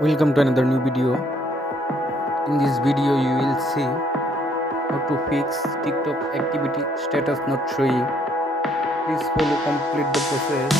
Welcome to another new video. In this video you will see how to fix TikTok activity status not showing. Please follow complete the process.